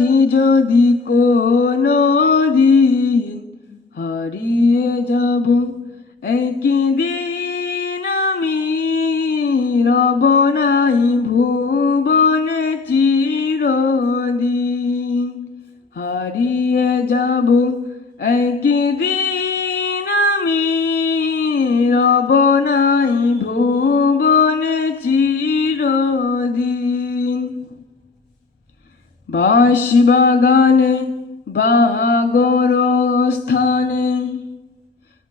থাকি যদি কোনো দিন হারিয়ে যাব একদিন আমি রব নাই ভুবনে চিরদিন হারিয়ে যাব একদিন বাঁশ বাগানে বাগর স্থানে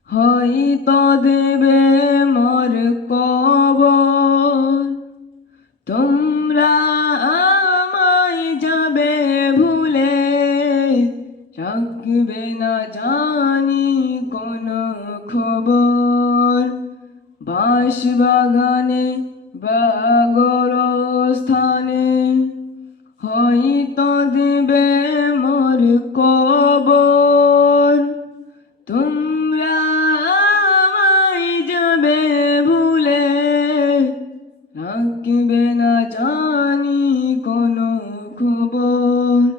হয়তো দেবে মর কবর। তোমরা আমায় যাবে ভুলে। রাখবে না জানি কোন খবর। বাঁশ বাগানে রাখবে না জানি কোনো খবর।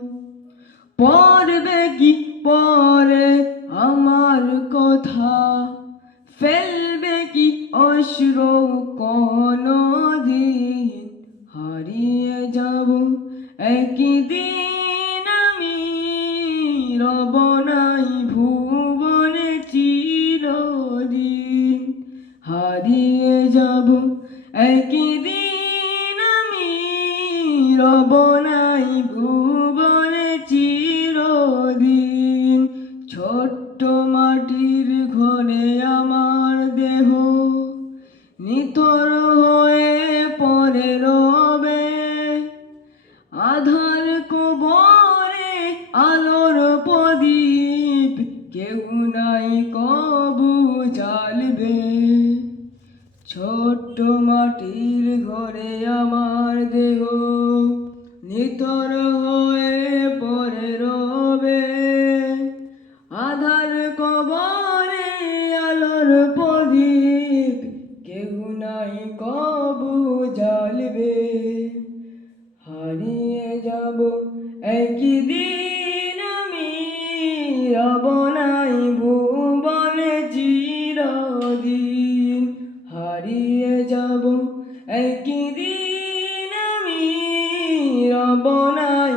পড়বে কি পরে আমার কথা? ফেলবে কি অশ্র কোনো দিন? হারিয়ে যাব একদিন আমি, রব নাই ভুবনে চিরদিন। হারিয়ে যাব একদিন আমি রব নাই ভুবনে চিরদিন। ছোট্ট মাটির ঘরে আমার দেহ নিতর হয়ে পরে রবে। আধার কবরে আলোর প্রদীপ কেউ নাই ঘরে আমার দেহ নিতর হয়ে পরে রবে। আধার কবরে আলোর প্রদীপ কেউ নাই কবু জ্বালবে। হারিয়ে যাব একদিন আমি, রব নাই ভুবনে চিরদিন। হারিয়ে নাই